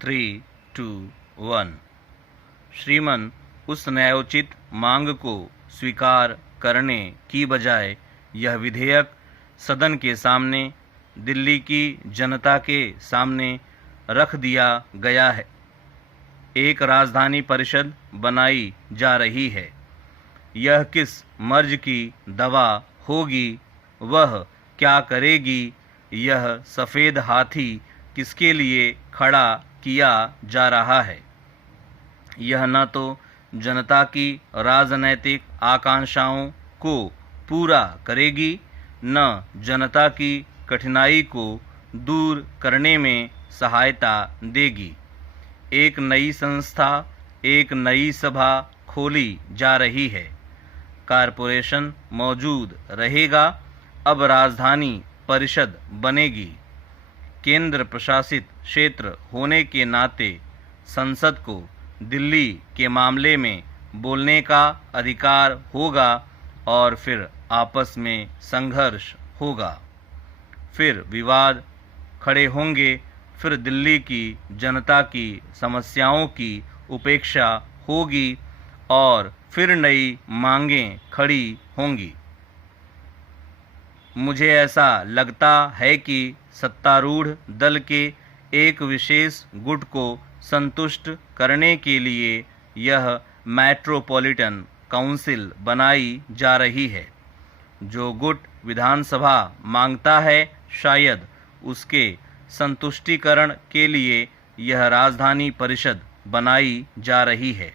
3, 2, 1। श्रीमान उस न्यायोचित मांग को स्वीकार करने की बजाय यह विधेयक सदन के सामने, दिल्ली की जनता के सामने रख दिया गया है। एक राजधानी परिषद बनाई जा रही है। यह किस मर्ज की दवा होगी, वह क्या करेगी, यह सफ़ेद हाथी किसके लिए खड़ा किया जा रहा है। यह न तो जनता की राजनैतिक आकांक्षाओं को पूरा करेगी, न जनता की कठिनाई को दूर करने में सहायता देगी। एक नई संस्था, एक नई सभा खोली जा रही है। कॉरपोरेशन मौजूद रहेगा, अब राजधानी परिषद बनेगी। केंद्र प्रशासित क्षेत्र होने के नाते संसद को दिल्ली के मामले में बोलने का अधिकार होगा और फिर आपस में संघर्ष होगा, फिर विवाद खड़े होंगे, फिर दिल्ली की जनता की समस्याओं की उपेक्षा होगी और फिर नई मांगें खड़ी होंगी। मुझे ऐसा लगता है कि सत्तारूढ़ दल के एक विशेष गुट को संतुष्ट करने के लिए यह मेट्रोपॉलिटन काउंसिल बनाई जा रही है। जो गुट विधानसभा मांगता है, शायद उसके संतुष्टिकरण के लिए यह राजधानी परिषद बनाई जा रही है।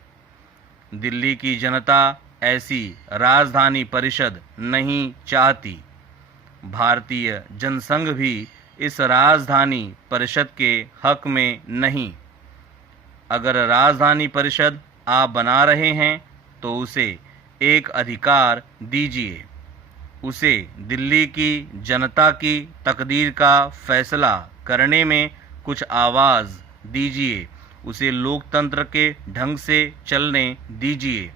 दिल्ली की जनता ऐसी राजधानी परिषद नहीं चाहती। भारतीय जनसंघ भी इस राजधानी परिषद के हक में नहीं। अगर राजधानी परिषद आप बना रहे हैं तो उसे एक अधिकार दीजिए। उसे दिल्ली की जनता की तकदीर का फैसला करने में कुछ आवाज़ दीजिए। उसे लोकतंत्र के ढंग से चलने दीजिए।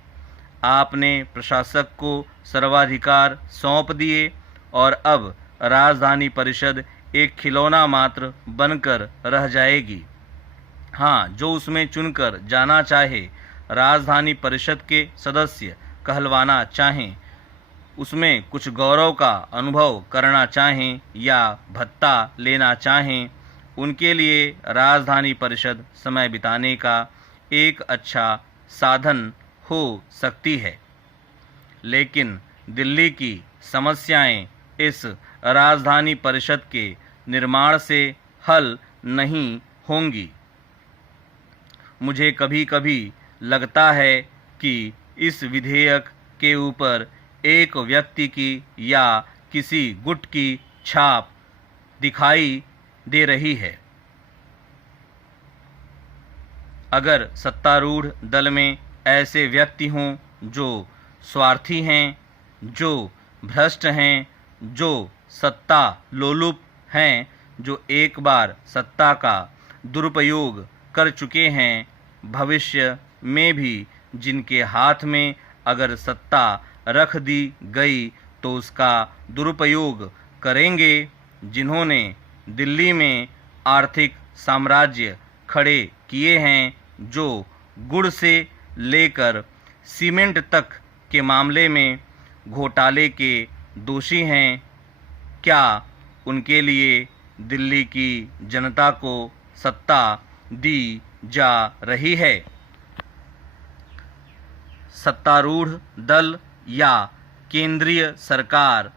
आपने प्रशासक को सर्वाधिकार सौंप दिए और अब राजधानी परिषद एक खिलौना मात्र बनकर रह जाएगी। हाँ, जो उसमें चुनकर जाना चाहे, राजधानी परिषद के सदस्य कहलवाना चाहें, उसमें कुछ गौरव का अनुभव करना चाहें या भत्ता लेना चाहें, उनके लिए राजधानी परिषद समय बिताने का एक अच्छा साधन हो सकती है। लेकिन दिल्ली की समस्याएं इस राजधानी परिषद के निर्माण से हल नहीं होंगी। मुझे कभी कभी लगता है कि इस विधेयक के ऊपर एक व्यक्ति की या किसी गुट की छाप दिखाई दे रही है। अगर सत्तारूढ़ दल में ऐसे व्यक्ति हों जो स्वार्थी हैं, जो भ्रष्ट हैं, जो सत्ता लोलुप हैं, जो एक बार सत्ता का दुरुपयोग कर चुके हैं, भविष्य में भी जिनके हाथ में अगर सत्ता रख दी गई तो उसका दुरुपयोग करेंगे, जिन्होंने दिल्ली में आर्थिक साम्राज्य खड़े किए हैं, जो गुड़ से लेकर सीमेंट तक के मामले में घोटाले के दोषी हैं। क्या उनके लिए दिल्ली की जनता को सत्ता दी जा रही है? सत्तारूढ़ दल या केंद्रीय सरकार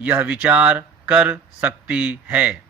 यह विचार कर सकती है।